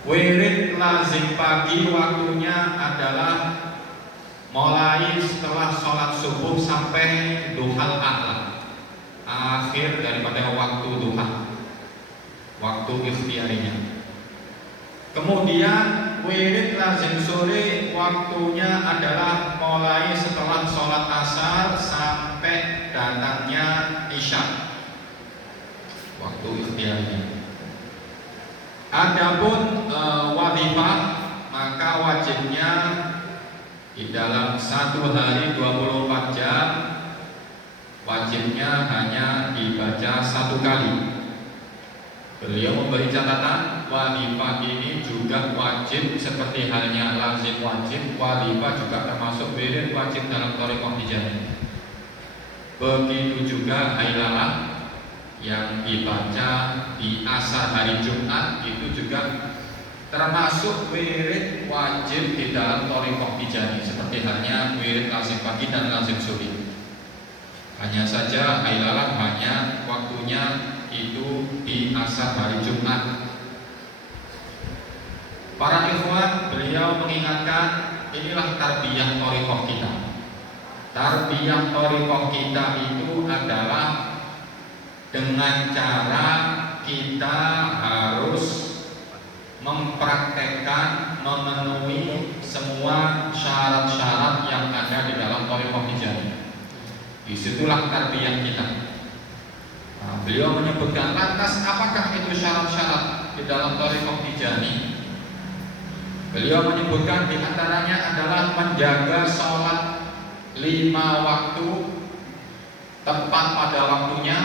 Wirid lazim pagi waktunya adalah mulai setelah sholat subuh sampai duhal a'la, akhir daripada waktu duha, waktu ikhtiarinya. Kemudian wirid lazim sore waktunya adalah mulai setelah sholat asar sampai datangnya isya, waktu ikhtiarinya. Adapun wadifah, maka wajibnya di dalam satu hari 24 jam wajibnya hanya dibaca satu kali. Beliau memberi catatan, wadifah ini juga wajib seperti halnya lazim wajib, wadifah juga termasuk wirid wajib dalam thariqah Tijaniyah. Begitu juga hailalah yang dibaca di asar hari Jumat itu juga termasuk wirid wajib di dalam thariqah Tijaniyah, seperti halnya wirid lazim pagi dan lazim sore. Hanya saja hailalah hanya waktunya itu di asar hari Jumat. Para ikhwan, beliau mengingatkan inilah tarbiyah thariqah kita. Tarbiyah thariqah kita itu adalah dengan cara kita harus mempraktekkan, memenuhi semua syarat-syarat yang ada di dalam thariqah Tijaniyah. Disitulah tarbiyah kita. Nah, beliau menyebutkan, lantas apakah itu syarat-syarat di dalam thariqah Tijaniyah? Beliau menyebutkan di antaranya adalah menjaga sholat 5 waktu tepat pada waktunya,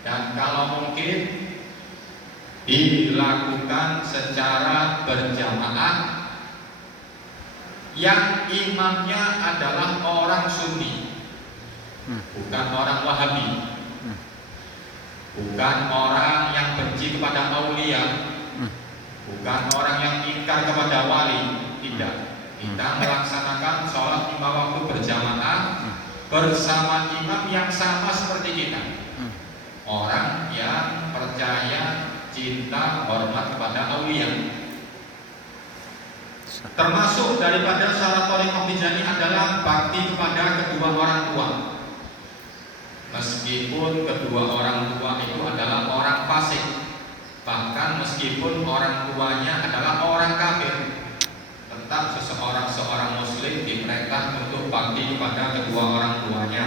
dan kalau mungkin dilakukan secara berjamaah, yang imamnya adalah orang Sunni, bukan orang Wahabi, bukan orang yang benci kepada aulia, bukan orang yang ingkar kepada wali. Tidak. Kita melaksanakan sholat 5 waktu berjamaah bersama imam yang sama seperti kita, orang yang percaya, cinta, hormat kepada aulia. Termasuk daripada syarat thariqah Tijaniyah adalah bakti kepada kedua orang tua, meskipun kedua orang tua itu adalah orang fasik, bahkan meskipun orang tuanya adalah orang kafir, tetap seorang muslim diperintah untuk bakti kepada kedua orang tuanya,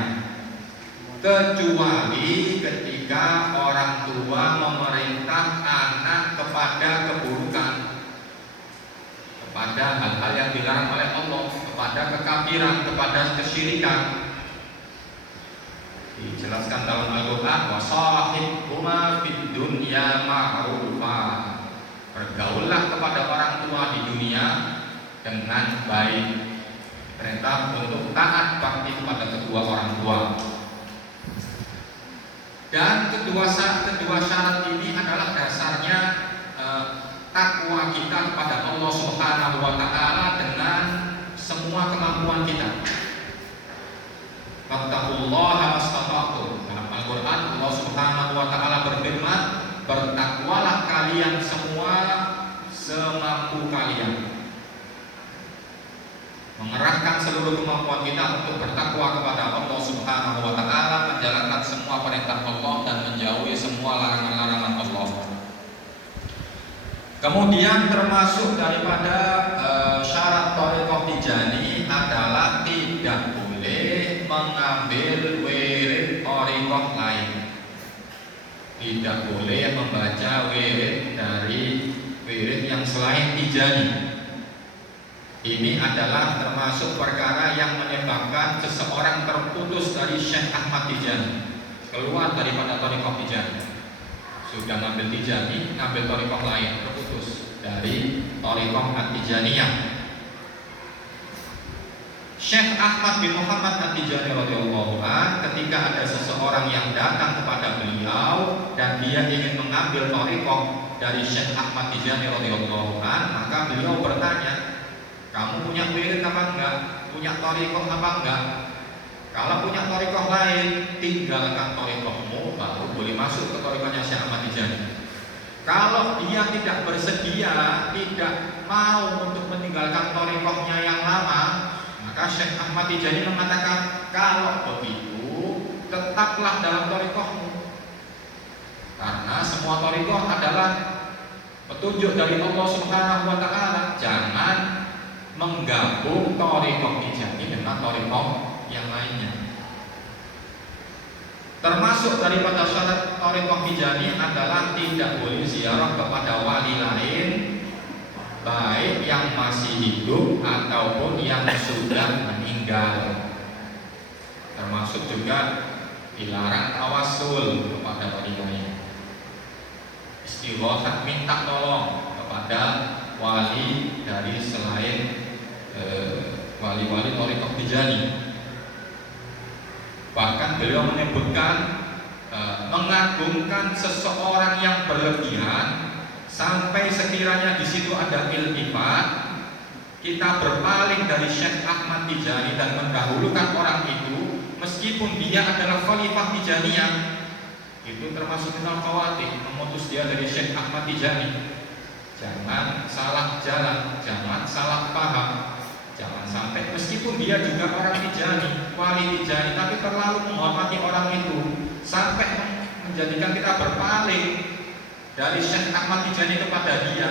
kecuali ketika orang tua memerintah anak kepada keburukan, kepada hal-hal yang dilarang oleh Allah, kepada kekafiran, kepada kesyirikan. Dijelaskan dalam Al-Quran, wasahibhuma fid dunya ma'rufa, bergaullah kepada orang tua di dunia dengan baik. Perintah untuk taat bakti kepada kedua orang tua. Dan kedua syarat ini adalah dasarnya takwa kita kepada Allah Subhanahu wa Ta'ala dengan semua kemampuan kita. Fattaqullaha mastata'tum. Dalam Al-Quran Allah Subhanahu wa Ta'ala berfirman, bertakwalah kalian semua semampu kalian. Mengerahkan seluruh kemampuan kita untuk bertakwa kepada Allah Subhanahu wa Ta'ala, menjalankan semua perintah Allah dan menjauhi semua larangan-larangan Allah. Kemudian termasuk daripada syarat thariqah Tijaniyah adalah tidak boleh mengambil wirid thariqah lain. Tidak boleh membaca wirid dari wirid yang selain Tijaniyah. Ini adalah termasuk perkara yang menyebabkan seseorang terputus dari Syekh Ahmad Tijani, keluar daripada thariqah Tijaniyah. Sudah ngambil Tijani, ngambil thariqah lain, terputus dari thariqah At-Tijaniyah. Syekh Ahmad bin Muhammad At-Tijani radhiyallahu anhu, ketika ada seseorang yang datang kepada beliau dan dia ingin mengambil thariqah dari Syekh Ahmad Tijani radhiyallahu anhu, maka beliau bertanya, kamu punya wirid apa enggak? Punya thariqah apa enggak? Kalau punya thariqah lain, tinggalkan thariqahmu, baru boleh masuk ke thariqahnya Syekh Ahmad Tijani. Kalau dia tidak bersedia, tidak mau untuk meninggalkan thariqahnya yang lama, maka Syekh Ahmad Tijani mengatakan, kalau begitu tetaplah dalam thariqahmu, karena semua thariqah adalah petunjuk dari Allah Subhanahu wa taala. Jangan menggabung thariqah Tijani dengan thariqah yang lainnya. Termasuk daripada syarat thariqah Tijani adalah tidak boleh ziarah kepada wali lain, baik yang masih hidup ataupun yang sudah meninggal. Termasuk juga dilarang tawassul kepada wali lain, istighatsah, minta tolong kepada wali dari selain wali-wali thariqah Tijani. Bahkan beliau menyebutkan mengagungkan seseorang yang berlebihan sampai sekiranya di situ ada iltifat, kita berpaling dari Syekh Ahmad Tijani dan mendahulukan orang itu, meskipun dia adalah khalifah Tijaniyah, itu termasuk minal khawatir, memutus dia dari Syekh Ahmad Tijani. Jangan salah jalan, jangan salah paham. Jangan sampai meskipun dia juga orang Tijani, wali Tijani, tapi terlalu menghormati orang itu sampai menjadikan kita berpaling dari Syekh Ahmad Tijani kepada dia.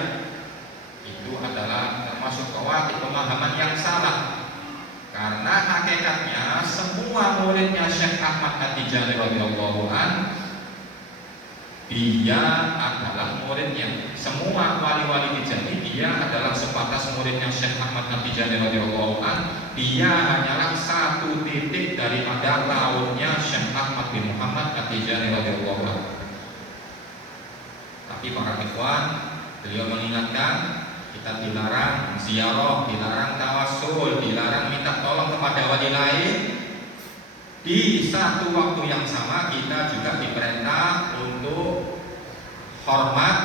Itu adalah termasuk khawatir, pemahaman yang salah. Karena hakikatnya semua muridnya Syekh Ahmad Tijani radhiyallahu anhu, dia adalah muridnya. Semua wali-wali Tijani dia adalah sebatas muridnya Syekh Ahmad Tijani radhiyallahu anhu. Dia hanyalah satu titik daripada lautnya Syekh Ahmad bin Muhammad Tijani radhiyallahu anhu. Tapi para ikhwan, beliau mengingatkan kita dilarang ziarah, dilarang tawassul, dilarang minta tolong kepada wali lain. Di satu waktu yang sama kita juga diperintah untuk hormat,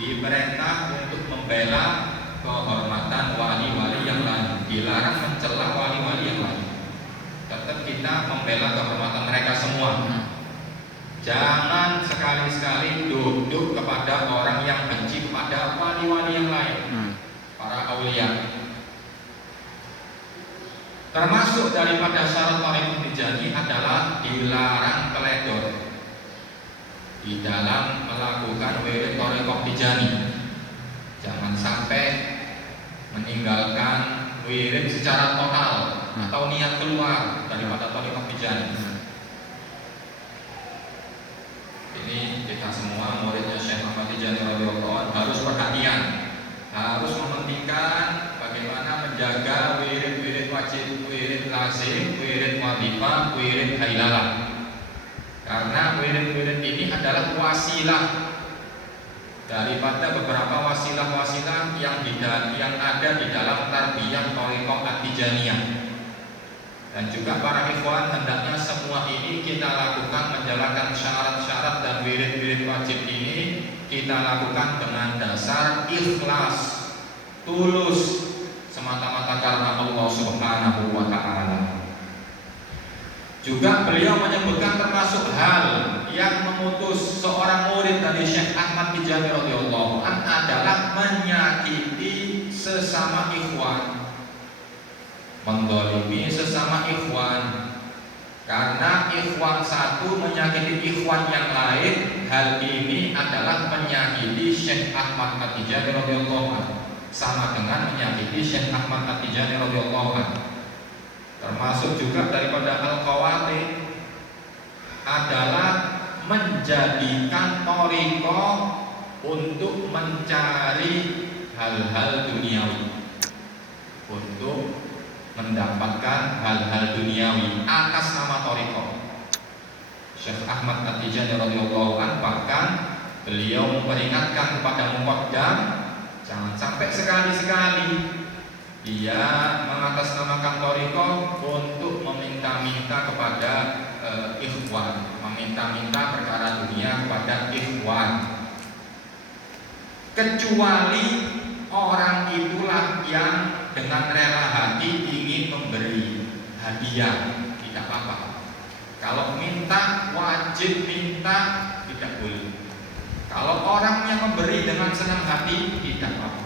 diperintah untuk membela kehormatan wali-wali yang lain, dilarang mencela wali-wali yang lain. Tetap kita membela kehormatan mereka semua. Jangan sekali-sekali duduk kepada orang yang benci kepada wali-wali yang lain, para aulia. Termasuk daripada syarat thariqah Tijani adalah dilarang teledor di dalam melakukan wirid thariqah Tijani. Jangan sampai meninggalkan wirid secara total atau niat keluar daripada thariqah Tijani. Ini kita semua muridnya Syekh Ahmad Tijani radhiyallahu anhu harus perhatian, harus mementingkan bagaimana menjaga wirid-wirid wajib, wirid lazim, wirid wadhifah, wirid hailalah. Karena wirid-wirid ini adalah wasilah daripada beberapa wasilah-wasilah yang ada di dalam tarbiyah thariqah At-Tijaniyah. Dan juga para ikhwan, hendaknya semua ini kita lakukan menjalankan syarat-syarat dan wirid-wirid wajib ini kita lakukan dengan dasar ikhlas, tulus, semata-mata karena Allah Subhanahu wa ta'ala. Juga beliau menyebutkan termasuk hal yang memutus seorang murid dari Syekh Ahmad Tijani radhiyallahu anhu adalah menyakiti sesama ikhwan, mendolimi sesama ikhwan. Karena ikhwan satu menyakiti ikhwan yang lain, hal ini adalah menyakiti Syekh Ahmad Tijani radhiyallahu anhu, sama dengan menyakiti Syekh Ahmad Tijani radhiyallahu anhu. Termasuk juga daripada al-khawatir adalah menjadikan thariqah untuk mencari hal-hal duniawi, untuk mendapatkan hal-hal duniawi atas nama thariqah. Syekh Ahmad Tijani radhiyallahu anhu bahkan beliau memperingatkan kepada muqaddam, jangan sampai sekali-sekali dia mengatasnamakan thariqah untuk meminta-minta kepada ikhwan, meminta-minta perkara dunia kepada ikhwan, kecuali orang itulah yang dengan rela hati ingin memberi hadiah, tidak apa-apa. Kalau minta, wajib minta, tidak boleh. Kalau orang yang memberi dengan senang hati, tidak apa-apa.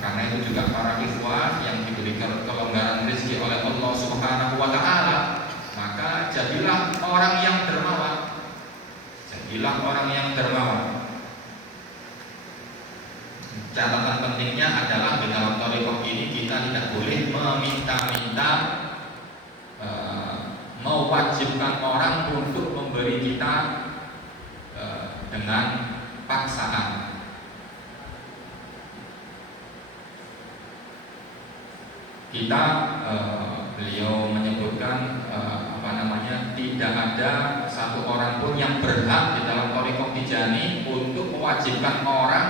Karena itu juga para ikhwan yang diberikan kelonggaran rezeki oleh Allah Subhanahu wa taala, maka jadilah orang yang dermawan. Jadilah orang yang dermawan. Catatan pentingnya adalah di dalam thariqah ini kita tidak boleh meminta-minta, mewajibkan orang untuk memberi kita dengan paksaan. Kita beliau menyebutkan tidak ada satu orang pun yang berhak di dalam thariqah Tijani untuk mewajibkan orang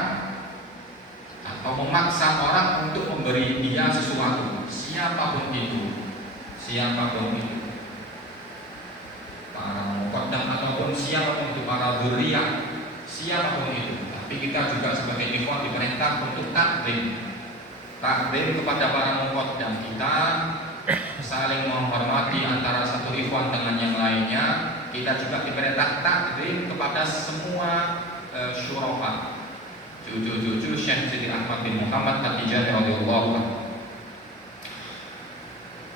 atau memaksa orang untuk memberi dia sesuatu, siapapun itu, para muqaddam ataupun siapapun itu, para dzurriyyah, siapapun itu. Tapi kita juga sebagai ikhwan diperintah untuk takdim kepada para muqaddam kita, saling menghormati antara satu ikhwan dengan yang lainnya. Kita juga diperintah takdim kepada semua syurafa, cucu-cucu Syekh Sidi Ahmad bin Muhammad At-Tijani radhiyallahu anhu.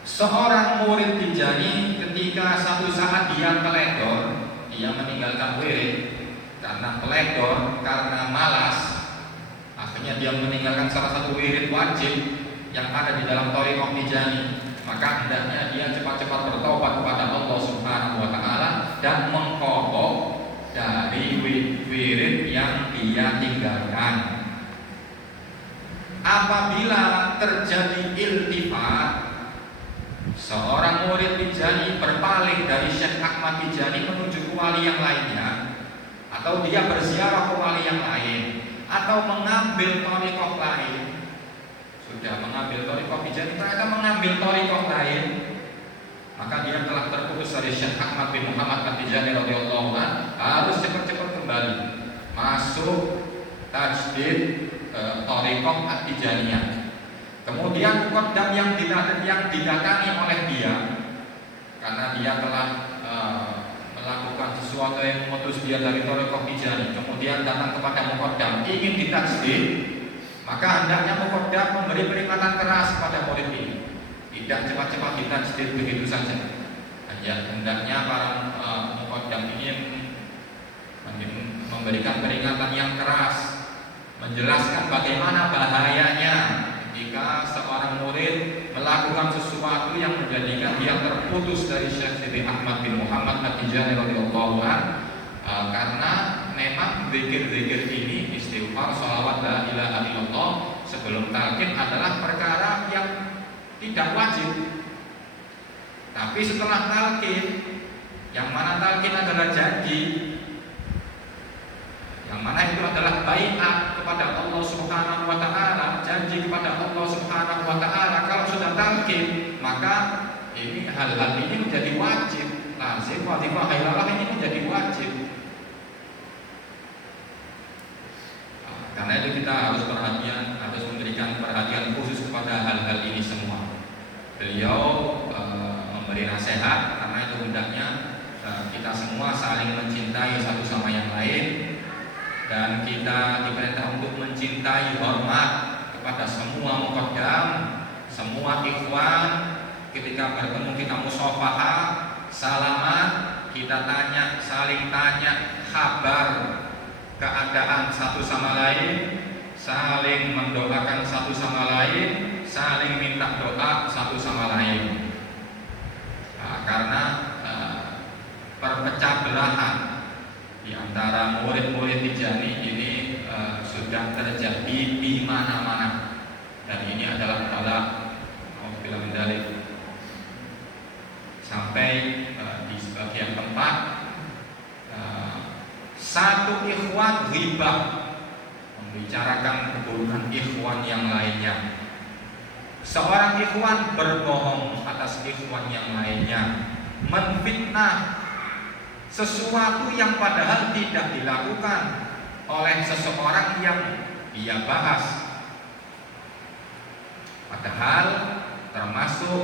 Seorang murid Tijani ketika satu saat dia teledor, dia meninggalkan wirid karena teledor, karena malas, akhirnya dia meninggalkan salah satu wirid wajib yang ada di dalam thariqah Tijani. Maka hendaknya dia cepat-cepat bertobat kepada Allah Subhanahu wa taala dan mengqadha dari wirid yang dia tinggalkan. Apabila terjadi iltifat, seorang murid Tijani berpaling dari Syekh Ahmad Tijani menuju ke wali yang lainnya, atau dia berziarah ke wali yang lain, atau mengambil thariqah lain. Sudah mengambil thariqah Tijani, ternyata mengambil thariqah lain, maka dia telah terputus dari Syekh Ahmad bin Muhammad At-Tijani radhiyallahu anhu, harus cepat-cepat kembali masuk tajdid thariqah At-Tijaniyah. Kemudian muqaddam yang didatangi oleh dia, karena dia telah melakukan sesuatu yang memutus dia dari thariqah Tijani, kemudian datang kepada muqaddam ingin ditajdid, maka hendaknya muqaddam memberi peringatan keras kepada murid ini. Tidak cepat-cepat ditajdid begitu saja. Hendaknya para muqaddam ini memberikan peringatan yang keras, menjelaskan bagaimana bahayanya jika seorang murid melakukan sesuatu yang menjadikan dia terputus dari Syekh Sidi Ahmad bin Muhammad At-Tijani radhiyallahu anhu. Karena memang zikir-zikir ini, istighfar, sholawat, la ilaha illallah sebelum talqin adalah perkara yang tidak wajib. Tapi setelah talqin, yang mana talqin adalah janji, yang mana itu adalah baiat kepada Allah Subhanahu wa taala, janji kepada Allah Subhanahu wa taala. Kalau sudah talqin, maka ini hal-hal ini menjadi wajib. Lazim, wathifah, haylalah ini menjadi wajib. Karena itu kita harus perhatian, harus memberikan perhatian khusus kepada hal-hal ini semua. Beliau memberi nasihat karena itu hendaknya kita semua saling mencintai satu sama yang lain, dan kita diperintah untuk mencintai, hormat kepada semua muqaddam, semua ikhwan. Ketika bertemu kita musyafahah, salaman, kita tanya, saling tanya kabar, keadaan satu sama lain, saling mendoakan satu sama lain, saling minta doa satu sama lain. Karena perpecah belahan di antara murid-murid Tijani ini sudah terjadi di mana-mana, dan ini adalah alhamdulillah dari sampai di sebagian tempat satu ikhwan ghibah, membicarakan keburukan ikhwan yang lainnya. Seorang ikhwan berbohong atas ikhwan yang lainnya, menfitnah sesuatu yang padahal tidak dilakukan oleh seseorang yang dia bahas. Padahal termasuk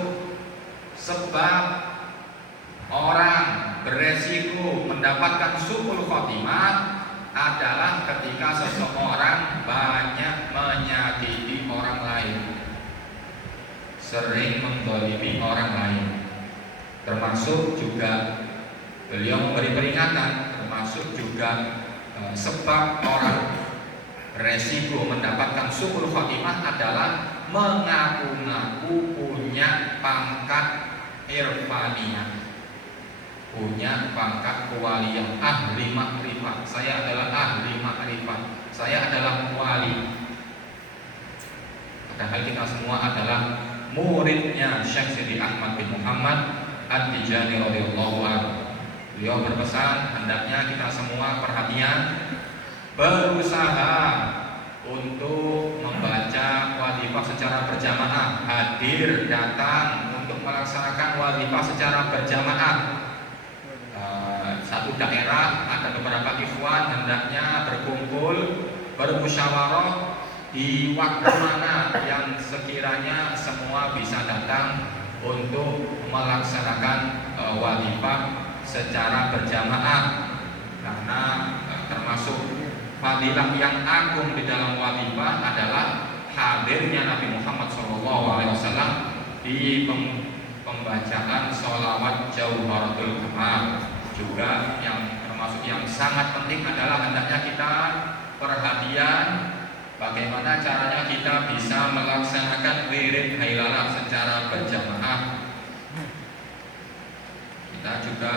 sebab orang beresiko mendapatkan su'ul khotimah adalah ketika seseorang banyak menyakiti orang lain, sering mendolimi orang lain. Termasuk juga beliau memberi peringatan, termasuk juga sebab orang resiko mendapatkan su'ul khotimah adalah mengaku-ngaku punya pangkat irfaniyah, punya pangkat kewalian, ahli makrifat. Saya adalah ahli makrifat, saya adalah wali. Padahal kita semua adalah muridnya Syekh Sidi Ahmad bin Muhammad At-Tijani radhiyallahu anhu. Beliau berpesan hendaknya kita semua perhatian, berusaha untuk membaca wadifah secara berjamaah, hadir datang untuk melaksanakan wadifah secara berjamaah. Satu daerah ada beberapa ikhwan hendaknya berkumpul, bermusyawarah di waktu mana yang sekiranya semua bisa datang untuk melaksanakan wadifah secara berjamaah, karena termasuk fadilah yang agung di dalam wadifah adalah hadirnya Nabi Muhammad SAW di pembacaan sholawat Jauharatul Kamal. Juga yang termasuk yang sangat penting adalah hendaknya kita perhatian bagaimana caranya kita bisa melaksanakan wirid hailalah secara berjamaah. Kita juga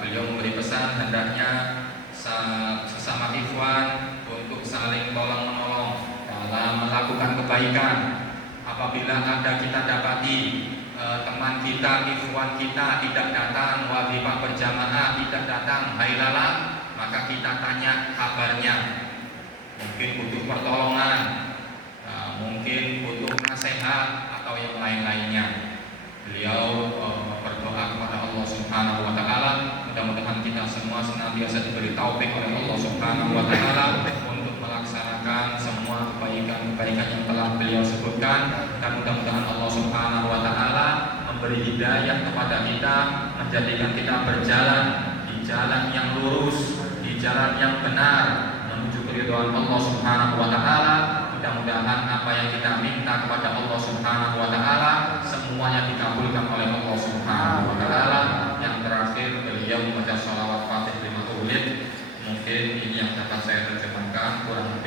beliau memberi pesan hendaknya sesama ikhwan untuk saling tolong menolong dalam melakukan kebaikan. Apabila ada kita dapati teman kita, ikhwan kita tidak datang wadifah berjamaah, tidak datang hailalah, maka kita tanya kabarnya. Mungkin butuh pertolongan, mungkin butuh nasihat atau yang lain-lainnya. Beliau berdoa kepada Allah Subhanahu wa taala, mudah-mudahan kita semua senantiasa diberi taufik oleh Allah Subhanahu wa taala untuk melaksanakan semua kebaikan-kebaikan yang telah beliau sebutkan, dan mudah-mudahan Allah Subhanahu wa taala memberi hidayah kepada kita, menjadikan kita berjalan di jalan yang lurus, di jalan yang benar menuju keridhaan Allah Subhanahu wa taala. Mudah-mudahan apa yang kita minta kepada Allah Subhanahu wa taala semuanya dikabulkan oleh Allah Subhanahu wa taala. Yang terakhir beliau membaca sholawat Fatih 5 Maulid. Mungkin ini yang dapat saya terjemahkan, kurang